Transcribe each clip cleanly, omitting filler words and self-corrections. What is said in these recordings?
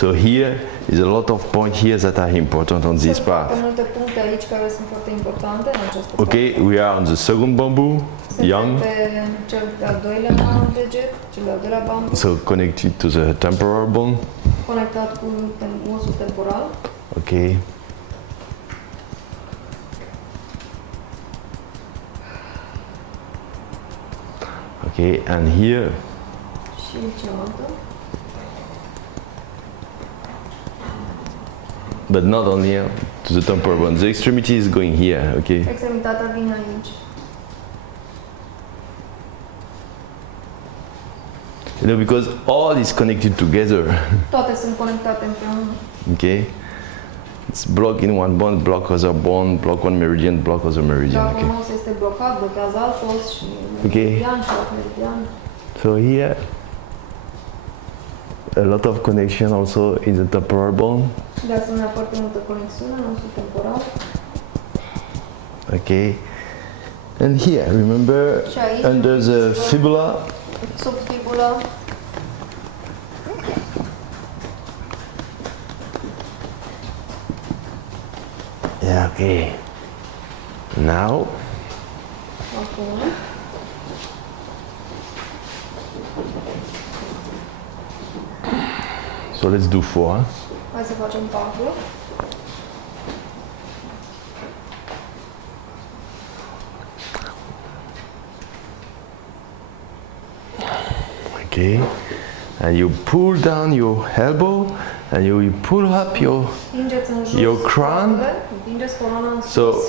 So here is a lot of points here that are important on this part. Sunt multe puncte aici care sunt foarte importante în această parte. Okay, we are on the second bamboo, young. Pe cel de-al doilea deget, cel de-al doilea bambu. So connected to the temporal bone. Conectat cu osul temporal. Okay. Okay, and here. Și cealaltă. But not only here, to the temporal bone. The extremity is going here, okay? Extremitatea vine aici. You know, because all is connected together. Toate sunt conectate împreună. Okay? It's block in one bone, block other bone, block one meridian, block other meridian. Dacă Okay? un os este blocat, blochează alt os și Okay. meridian și alt meridian. So here, a lot of connection also in the temporal bone. De asemenea, foarte multă conexiune în osul temporal. Okay? And here, remember, Și aici, under the fibula, sub fibula, yeah, okay. Now, acum, so let's do 4. Huh? hai să facem 4. Okay, and you pull down your elbow and you pull up your Împingeți în jos your crown. spatele, împingeți coroana în So, sus.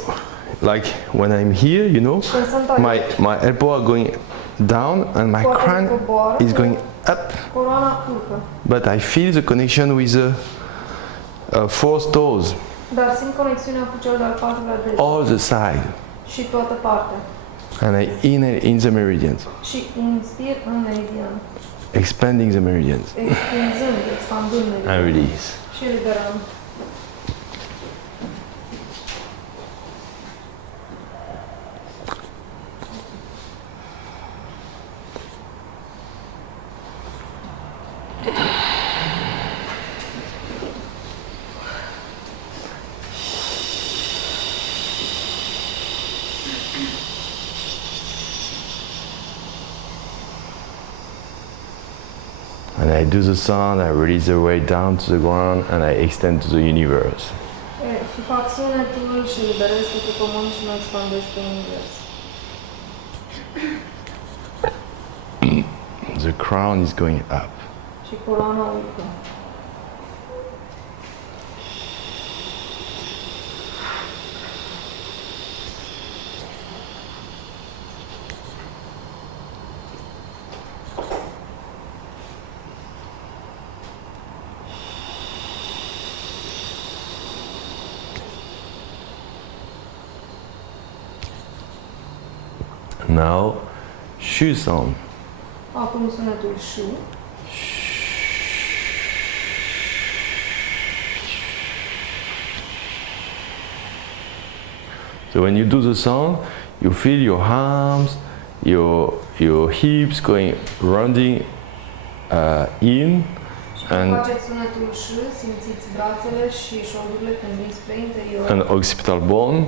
like when I'm here, you know, Când sunt aici, my elbow are going down and my coarda crown coboară, is going up, coroana culcă. but I feel the connection with the 4 toes, Dar simt conexiunea cu cel de-al patrulea deget all the side, și toată partea. and I inhale in the meridians, Și inspir în meridian, expanding the meridians, extinzând, expandând meridian. and release. Și eliberăm. And I do the sound, I release the weight down to the ground, and I extend to the universe. Și fac sunetul și liberez totul pământ și mă expandez pe univers. The crown is going up. Și coroana urcă. Now, shu sound. Acum sunetul șu. So when you do the sound, you feel your arms, your hips going rounding in, Când and faceți sunetul ș, simțiți brațele și șoldurile când vin spre interior. an occipital bone,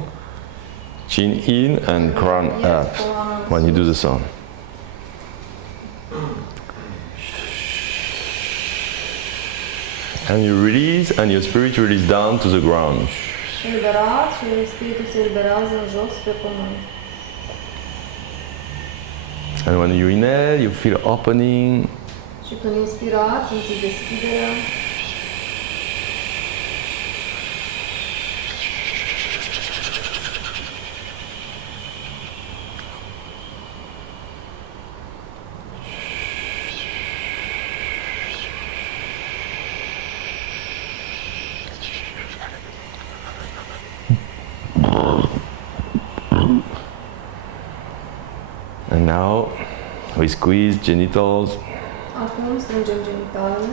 chin in and crown up when you do the sound. And you release, and your spirit release down to the ground. Eliberați și spiritul se eliberează în jos pe pământ. And when you inhale, you feel opening. Și când inspirați, simțiți deschiderea. And now we squeeze genitals, Acum strângem genitalele,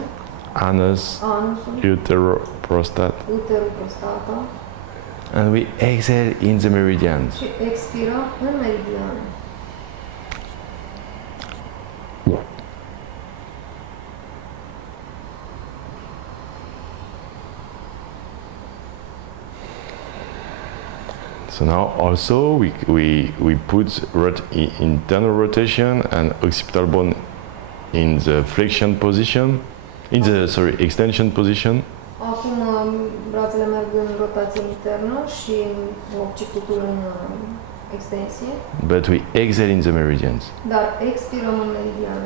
anus, anusul, utero, prostate, uterul, prostata and we exhale in the meridians. și expirăm în meridian. So now also we put internal rotation and occipital bone in the flexion position, extension position. Acum brațele merg în rotație internă și occiputul în extensie. But we exhale in the meridians. Dar expirăm în meridian.